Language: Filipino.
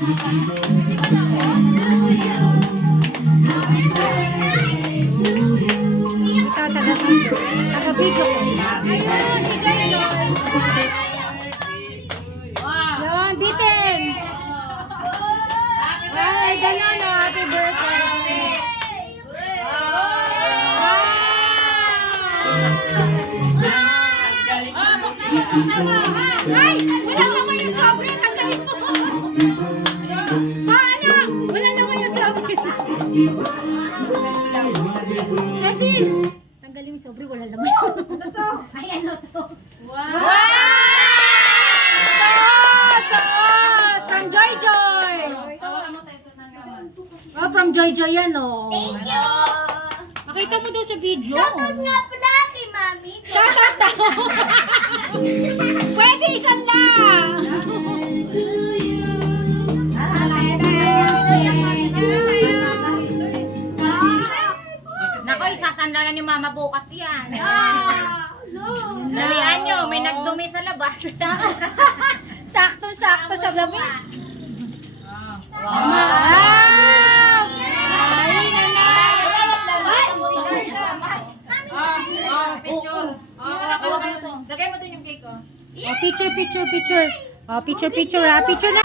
Ikaw, taga-video. Taga-video ko. Ayun, si Joy. Yan, bitin. Ay, ganyan o. Happy birthday. Ay, wala naman yung sobre. Tanggalin mo. Paano? Wala naman yung sobre. Cecil! Tanggalin mo yung sobre. Wala naman yun. Ano to? Ay, ano to? Wow! Saot! From Joy Joy! Oh, from Joy Joy yan, oh. Thank you! Makita mo daw sa video. Shoutout nga pala kay Mami. Shoutout daw. Pwede isang lang. Nako, isasandalan ni Mama bukas yan. Dalian nyo, may nagdumi sa labas. Saktong-sakto sa gabi. Wow! Ay, nanay. Picture. Lagay mo dun yung cake ko. Oh, picture. Oh, picture ha. Picture na.